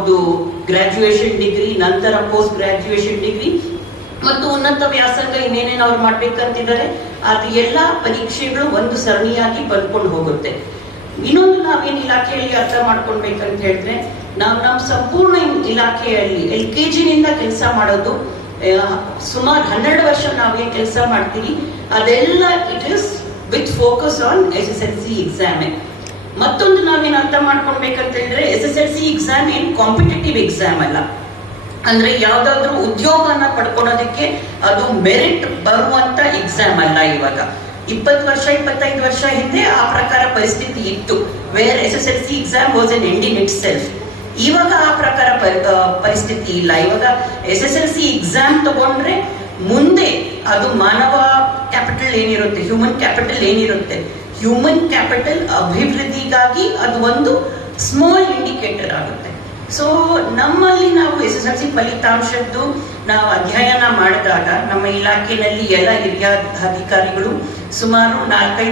ಅವ್ರದ್ದು graduation degree, ನಂತರ post graduation degree ಮತ್ತು ಉನ್ನತ ವ್ಯಾಸಂಗ ಇನ್ನೇನೇನು ಅವ್ರು ಮಾಡ್ಬೇಕಂತಿದ್ದಾರೆ ಅದು ಎಲ್ಲ ಪರೀಕ್ಷೆಗಳು ಒಂದು ಸರಣಿಯಾಗಿ ಬಂದ್ಕೊಂಡು ಹೋಗುತ್ತೆ. ಇನ್ನೊಂದು ನಾವೇನ್ ಇಲಾಖೆಯಲ್ಲಿ ಅರ್ಥ ಮಾಡ್ಕೊಳ್ಬೇಕಂತ ಹೇಳಿದ್ರೆ, ನಾವು ನಮ್ಮ ಸಂಪೂರ್ಣ ಇಲಾಖೆಯಲ್ಲಿ LKG ನಿಂದ ಕೆಲಸ ಮಾಡೋದು ಸುಮಾರು 12 ವರ್ಷ ನಾವೇನ್ ಕೆಲಸ ಮಾಡ್ತೀವಿ ಅದೆಲ್ಲ it is with focus on SSLC exam. ಮತ್ತೊಂದು ನಾವೇನ್ ಅರ್ಥ ಮಾಡ್ಕೊಳ್ಬೇಕಂತ ಹೇಳಿದ್ರೆ, SSLC ಎಕ್ಸಾಮ್ ಏನ್ ಕಾಂಪಿಟೇಟಿವ್ ಎಕ್ಸಾಮ್ ಅಲ್ಲ. ಅಂದ್ರೆ ಯಾವ್ದಾದ್ರು ಉದ್ಯೋಗನ ಪಡ್ಕೊಳೋದಕ್ಕೆ ಅದು ಮೆರಿಟ್ ಬರುವಂತ ಎಕ್ಸಾಮ್ ಅಲ್ಲ. ಇವಾಗ 20 ವರ್ಷ 25 ವರ್ಷ ಹಿಂದೆ ಆ ಪ್ರಕಾರ ಪರಿಸ್ಥಿತಿ ಇತ್ತು, where SSLC exam was an end in itself. ಇವಾಗ ಆ ಪ್ರಕಾರ ಪರಿಸ್ಥಿತಿ ಇಲ್ಲ. ಇವಾಗ SSLC ಎಕ್ಸಾಮ್ ತಗೊಂಡ್ರೆ ಮುಂದೆ ಅದು ಮಾನವ ಕ್ಯಾಪಿಟಲ್ ಏನಿರುತ್ತೆ, ಹ್ಯೂಮನ್ ಕ್ಯಾಪಿಟಲ್ ಏನಿರುತ್ತೆ, ಹ್ಯೂಮನ್ ಕ್ಯಾಪಿಟಲ್ ಅಭಿವೃದ್ಧಿಗಾಗಿ ಅದು ಒಂದು ಸ್ಮಾಲ್ ಇಂಡಿಕೇಟರ್ ಆಗುತ್ತೆ. ಸೊ ನಮ್ಮಲ್ಲಿ ನಾವು SSLC ಫಲಿತಾಂಶದ್ದು ನಾವು ಅಧ್ಯಯನ ಮಾಡಿದಾಗ ನಮ್ಮ ಇಲಾಖೆಯಲ್ಲಿ ಎಲ್ಲ ಹಿರಿಯ ಅಧಿಕಾರಿಗಳು ಸುಮಾರು 4-5